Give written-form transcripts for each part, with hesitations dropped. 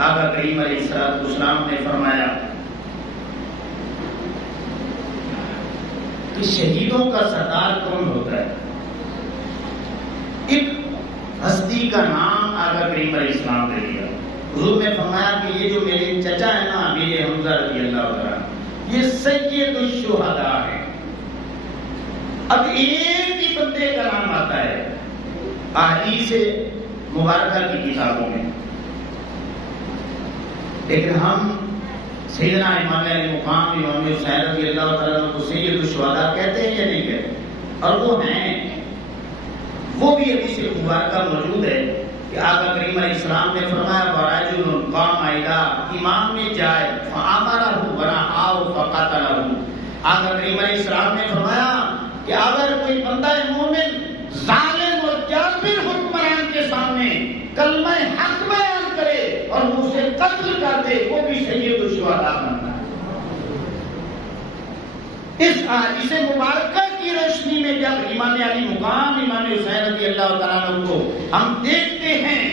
آقا کریم علیہ السلام نے فرمایا کہ شہیدوں کا سردار کون ہوتا ہے؟ ایک ہستی کا نام آقا کریم علیہ السلام نے لیا. حضور نے فرمایا کہ یہ جو میرے چچا ہے نا امیر حمزہ رضی اللہ عنہ، یہ سید الشہداء ہے. اب ایک ہی بندے کا نام آتا ہے احادیث مبارکہ کی کتابوں میں، لیکن ہم سیدنا امام علی مقام امام حسین رضی اللہ تعالیٰ کو سید الشہداء کہتے ہیں یا نہیں کہتے؟ اور وہ ہیں. وہ بھی حدیث مبارکہ موجود ہے کہ آقا کریم علیہ السلام نے فرمایا وَرَجُلٌ قَامَ إِلَىٰ امام نے جائے فَأَمَرَهُ وَنَهَاهُ فَقَتَلَهُ. آقا کریم علیہ السلام نے فرمایا کہ اگر کوئی بندہ مومن ظالم اور جابر حکمران کے سامنے کلمہ حق بیان کرے اور اسے قتل کر دے، وہ بھی سید الشہداء بنتا ہے. اس حدیث مبارکہ کی روشنی میں جب امام علی مقام امام حسین رضی اللہ تعالیٰ عنہ کو ہم دیکھتے ہیں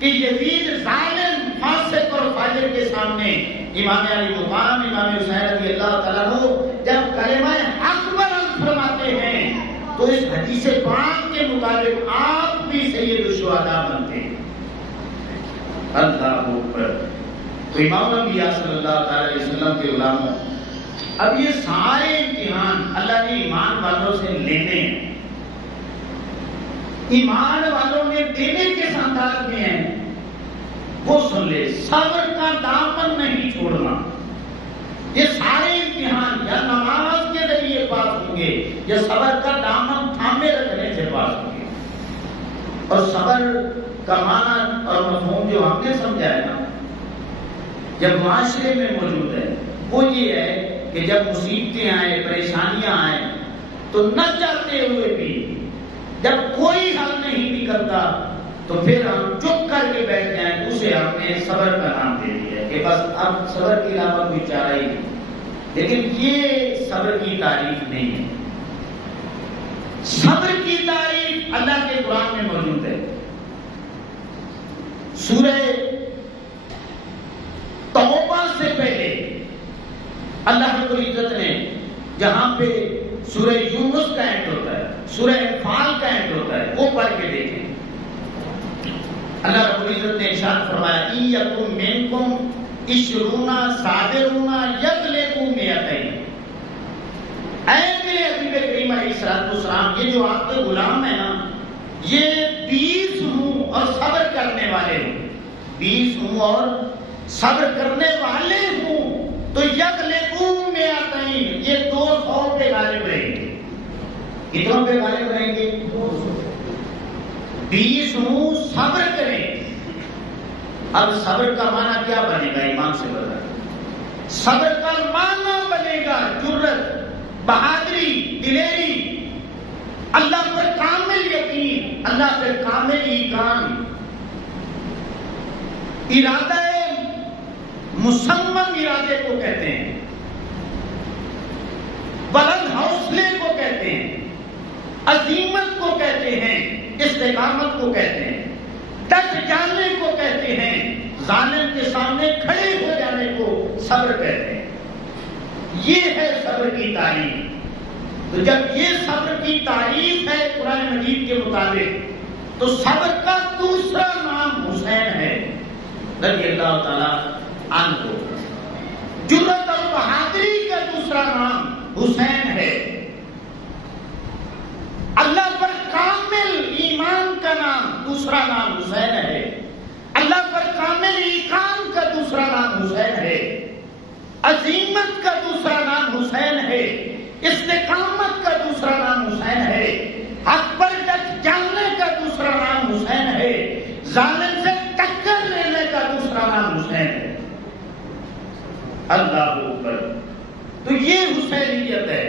کہ یزید ظالم فاسق اور فاجر کے سامنے امام علی مقام امام حسین رضی اللہ تعالیٰ عنہ جب کلمہ حق بلند فرماتے ہیں تو اس حدیث قرآن کے مطابق آپ بھی سید الشہداء بنتے ہیں. اللہ اکبر. تو امام الانبیاء صلی اللہ تعالی علیہ وسلم کے غلاموں، اب یہ سارے امتحان اللہ نے ایمان والوں سے لینے ہیں. ایمان والوں نے دینے کے انداز میں ہیں، وہ سن لے. صبر کا دامن نہیں چھوڑنا. یہ سارے امتحان یا نماز کے ذریعے پاس ہوں گے یا صبر کا دامن تھامے رکھنے سے پاس ہوں گے. اور صبر کا معنی اور مفہوم جو ہم نے سمجھا ہے نا، جب معاشرے میں موجود ہے، وہ یہ ہے کہ جب مصیبتیں آئیں، پریشانیاں آئیں، تو نہ چاہتے ہوئے بھی جب کوئی حل نہیں نکلتا تو پھر ہم چپ کر کے بیٹھ جائیں. اسے ہم نے صبر کا نام دے دیا کہ بس اب صبر کے علاوہ کوئی چارہ ہی نہیں. لیکن یہ صبر کی تعریف نہیں ہے. صبر کی تعریف اللہ کے قرآن میں موجود ہے. سورہ توبہ سے پہلے اللہ رب العزت نے جہاں پہ سورہ یونس کا اینڈ ہوتا ہے، سورہ انفال کا اینڈ ہوتا ہے، وہ پڑھ کے دیکھیں. اللہ رب العزت نے ارشاد فرمایا ان یکم منکم 20 صابرون یغلبوا 200. اے میرے حبیب کریم علیہ السلام، یہ جو آپ کے غلام ہیں نا، یہ 20 ہوں اور صبر کرنے والے ہوں. 20 ہوں اور صبر کرنے والے ہوں تو یغلبوا 200، یہ 200 پہ غالب رہیں گے. کتنوں پہ غالب رہیں گے؟ 20 ہوں، صبر کریں. اب صبر کا معنی کیا بنے گا؟ ایمان سے بتا. صبر کا معنی بنے گا جرت، بہادری، دلیری، اللہ پر کامل یقین، اللہ پر کامل ایمان، ارادہ مصمم ارادے کو کہتے ہیں، بلند حوصلے کو کہتے ہیں، عزیمت کو کہتے ہیں، استقامت کو کہتے ہیں، ڈٹ جانے کو کہتے ہیں، ظالم کے سامنے کھڑے ہو جانے کو صبر کہتے ہیں. یہ ہے صبر کی تعریف. تو جب یہ صبر کی تعریف ہے قرآن مجید کے مطابق، تو صبر کا دوسرا نام حسین ہے رضی اللہ تعالیٰ عنہ. جرأت اور بہادری کا دوسرا نام حسین ہے. اللہ پر کامل ایمان کا نام دوسرا نام حسین ہے. اللہ پر کامل ایقان کا دوسرا نام حسین ہے. عزیمت کا دوسرا نام حسین ہے. استقامت کا دوسرا نام حسین ہے. حق پر ڈٹ جانے کا دوسرا نام حسین ہے. ظالم سے ٹکر لینے کا دوسرا نام حسین ہے. اللہ اکبر. تو یہ حسینیت ہے.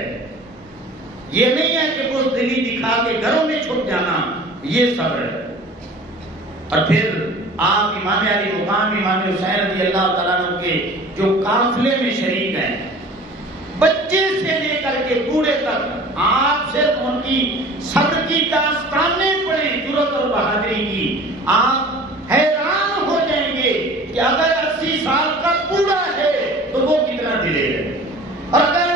یہ نہیں ہے کہ وہ دلی دکھا کے گھروں میں چھپ جانا، یہ صبر ہے. اور پھر آپ امام علی مقام امام حسین رضی اللہ تعالیٰ عنہ کے جو قافلے میں شریک ہیں، بچے سے لے کر کے بوڑھے تک، آپ صرف ان کی صبر کی داستانیں پڑھیں، جرأت اور بہادری کی، آپ حیران ہو جائیں گے کہ اگر اور اگر